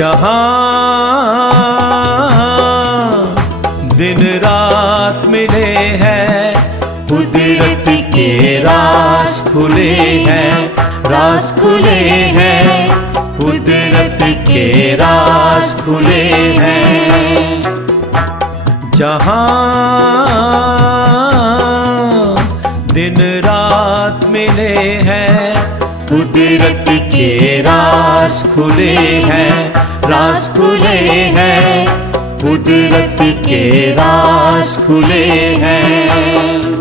जहाँ दिन रात मिले हैं, कुदरत के राज खुले हैं, राज खुले हैं, कुदरत के राज खुले हैं। जहाँ दिन रात मिले हैं, कुदरत के राज खुले हैं, राज खुले हैं, कुदरत के राज खुले हैं।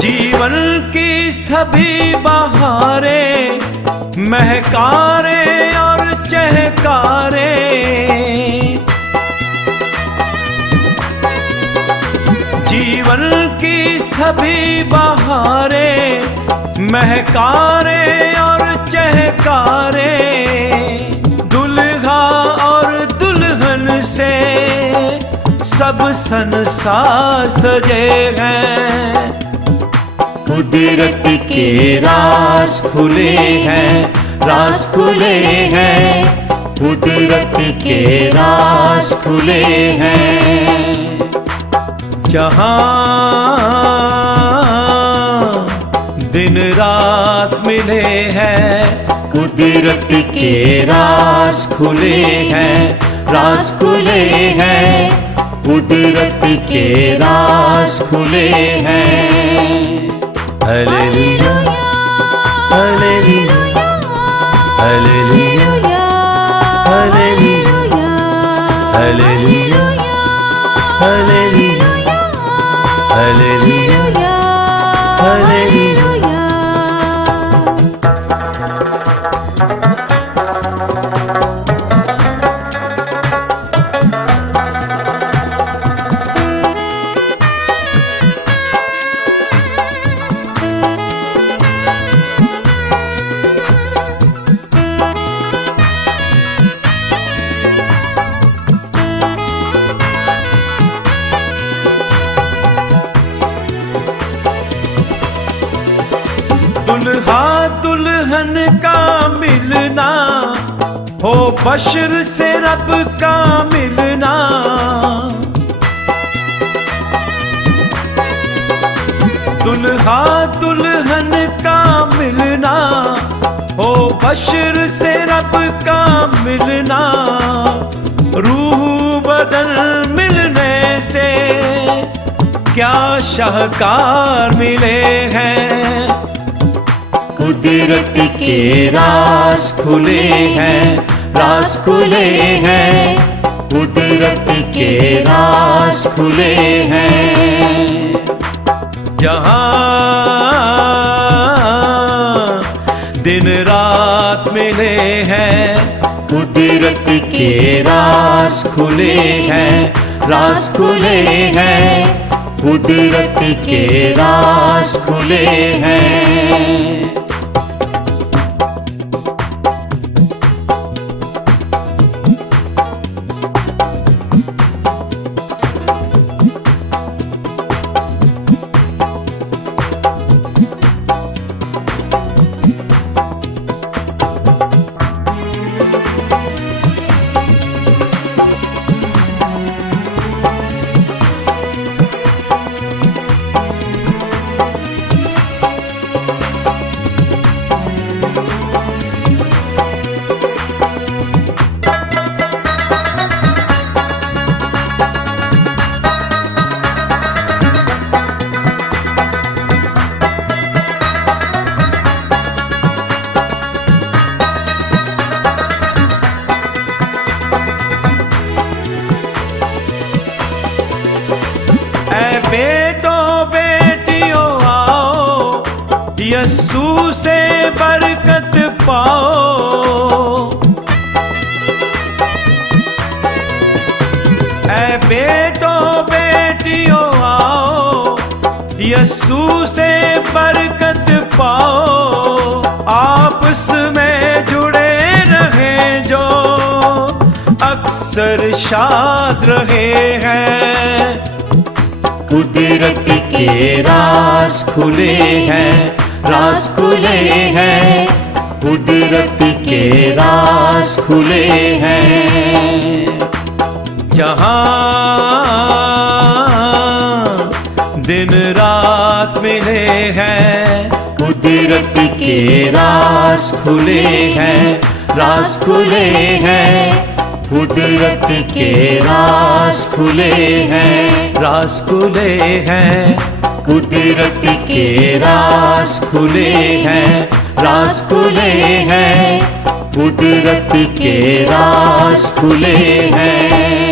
जीवन की सभी बहारें महकारे और चहकारे, जीवन की सभी बहारें महकारे और चहकारे, दुल्हा और दुल्हन से सब संसार सजे हैं। कुदरत के राज खुले हैं, राज खुले हैं, कुदरत के राज खुले हैं। जहाँ दिन रात मिले हैं, कुदरत के राज खुले हैं, राज खुले हैं, कुदरत के राज खुले हैं। Hallelujah hallelujah hallelujah hallelujah hallelujah hallelujah hallelujah hallelujah. दुल्हा दुल्हन का मिलना हो बशर से रब का मिलना, दुल्हा दुल्हन का मिलना हो बशर से रब का मिलना, रूह बदन मिलने से क्या शाहकार मिले हैं। कुदरत के राज खुले हैं, राज खुले हैं, कुदरत के राज खुले हैं। जहाँ दिन रात मिले हैं, कुदरत के राज खुले हैं, राज खुले हैं, कुदरत के राज खुले हैं। यस्सू से बरकत पाओ। ऐ बेटो बेटियों आओ, यस्सू से बरकत पाओ। आपस में जुड़े रहे जो अक्सर शाद रहे हैं। कुदरत के राज खुले हैं, राज खुले हैं, कुदरत के राज खुले हैं। जहाँ दिन रात मिले हैं, कुदरत के राज खुले हैं, राज खुले हैं, कुदरत के राज खुले हैं, राज खुले हैं, कुदरत के राज खुले हैं, राज खुले हैं, कुदरत के राज खुले हैं।